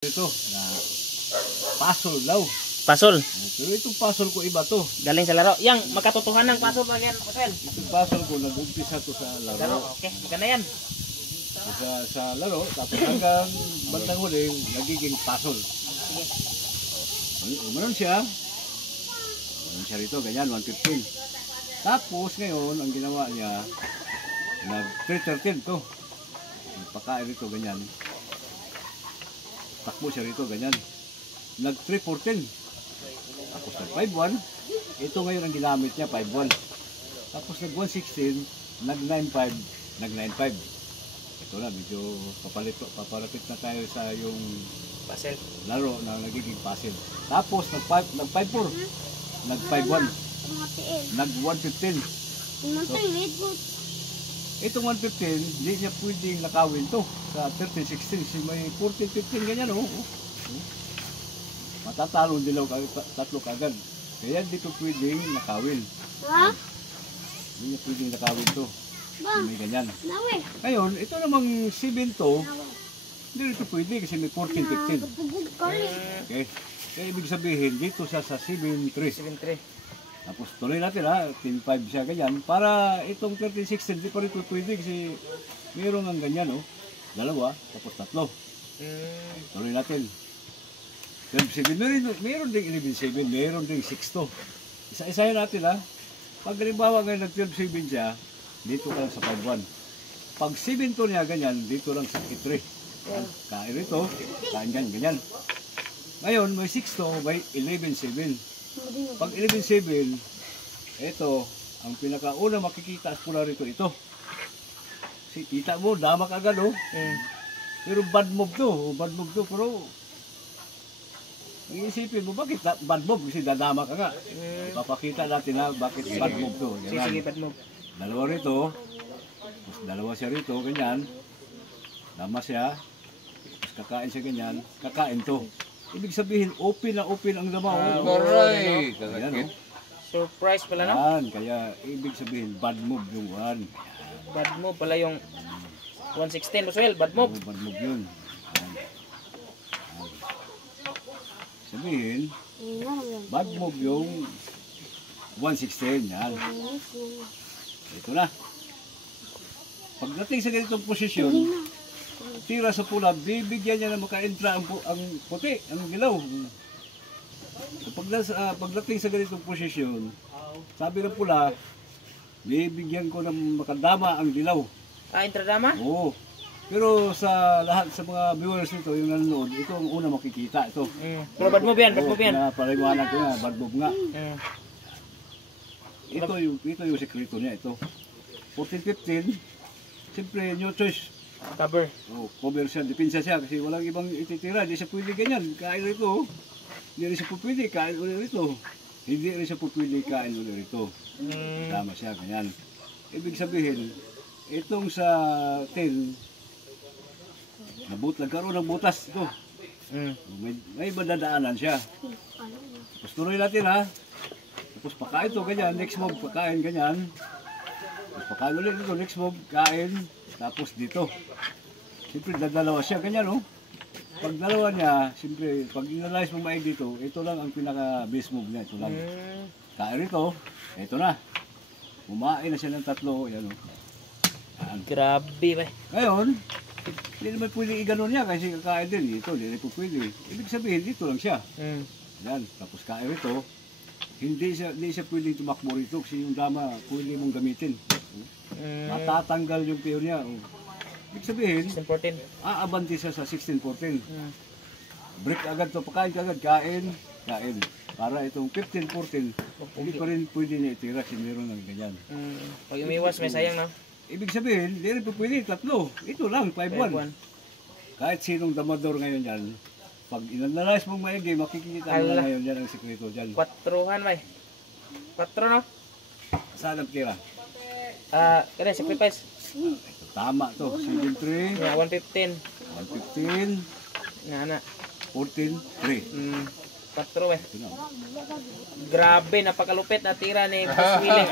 Ito na puzzle daw. Puzzle. Pero itong puzzle ko iba to. Galing sa laro. Yang magkatotohanan ng puzzle ba yan, Pasel? Itong puzzle ko nag-umpisa to sa laro. Okay, maganda yan. Sa laro, tapos hanggang bandang huli, nagiging puzzle. Sige. Umanon siya rito, ganyan, 115. Tapos ngayon, ang ginawa niya, nag-313 to. Pagkain rito, ganyan. Takbo siya rito, ganyan. Nag-314. Tapos nag-51. Ito ngayon ang ginamit niya, 51. Tapos nag-116, nag-95, nag-95. Ito na, medyo papalapit na tayo sa yung Puzzle. laro na nagiging puzzle. Tapos nag-54, nag-51, nag-115. So, itong 115, hindi niya pwedeng nakawin to sa 13-16. Si may 14-15 ganyan, oh. Matatalo dilaw tatlo kagad. Kaya hindi ko pwedeng nakawin. Hindi niya pwedeng nakawin to. May ganyan. Ngayon, ito namang 7 to, hindi ito pwede kasi may 14-15. Okay. Kaya ibig sabihin, dito siya sa 7-3. 7-3. Tapos tuloy natin ha, 10-5 siya ganyan. Para itong 13-16, hindi pa rin pwede kasi mayroon ang ganyan, oh. Dalawa, tapos tatlo. Tuloy natin. 12-7, mayroon ding 11-7, mayroon ding 6-2. Isa-isahin natin ha. Pag halimbawa ngayon nag-12-7 siya, dito lang sa 5-1. Pag 7-2 niya ganyan, dito lang sa 3. Kain rito, kain dyan, ganyan. Ngayon, may 6-2, may 11-7. Pag 11-7, ito, ang pinakauna makikita pula rito, ito. Si kita mo, damak agad, oh. Pero bad move to, pero iisipin mo, bakit bad move? Kasi dadama ka nga. Ipapakita natin ha, bakit bad move to. Sige, bad move. Dalawa rito, tapos dalawa siya rito, ganyan. Dama siya, tapos kakain siya ganyan, kakain to. Ibig sabihin, open ang dama. Correct. Ayan, oh. Surprise pala, no? Yan, kaya ibig sabihin, bad move yung one. Bad move pala yung 116, Pasel. Bad move. Bad move yun. Sabihin, bad move yung 116. Yan. Ito na. Pagdating sa ganitong posisyon, tira sa pula, bibigyan niya na maka-entra ang puti, ang dilaw. So, pagdating sa ganitong posisyon, sabi ng pula, bibigyan ko ng makadama ang dilaw. Entra dama? Oo. Pero sa lahat sa mga viewers nito, yung nanonood, ito ang una makikita. Ito. Pero bad move yan, bad move yan. Paliwanag ko nga, bad move nga. Ito yung sekreto niya, ito. 14-15, siyempre, no choice. Cover. Cover siya, dipinsa siya kasi walang ibang ititira. Hindi siya pwede ganyan, kain rito. Hindi rin siya pwede, kain ulit rito. Hindi rin siya pwede, kain ulit rito. Tama siya, ganyan. Ibig sabihin, itong sa 10, nagkaroon ng butas ito. May madadaanan siya. Tapos tuloy natin ha. Tapos pakain ito, ganyan. Next move, pakain, ganyan. Tapos pakain ulit ito, next move, kain. Tapos dito. Siyempre, dadalawa siya, ganyan, oh. Pag dalawa niya, siyempre, pag inalayas mo maig dito, ito lang ang pinaka-base move niya. Ito lang. Kain rito, ito na. Kumain na siya ng tatlo, yan, oh. Yan. Grabe ba? Ngayon, hindi naman pwede i-ganon niya kasi kakain din. Ito, hindi po pwede. Ibig sabihin, dito lang siya. Yan, tapos kain rito. Hindi siya pwedeng tumakbo rito kasi yung dama pwede mong gamitin. Matatanggal yung pair niya. Ibig sabihin, 16-14. Aabanti siya sa 16-14. Break agad to, pakain agad, kain. Para itong 15-14, hindi pa rin pwede niya itira kasi meron ng ganyan. Pag umiwas, may sayang, no? Ibig sabihin, hindi rin pa pwede, tatlo. Ito lang, 5-1. Kahit sinong damador ngayon yan, pag inanalyze mong maigi, makikita mo ngayon yan ang sekreto dyan. 4-han ba? 4, no? Saan ang tira? Kaya, sacrifice. Tama to, 7-3. 115. 115. Nga na. 14-3. 4 eh. Grabe, napakalupit na tira ni Boss Willie.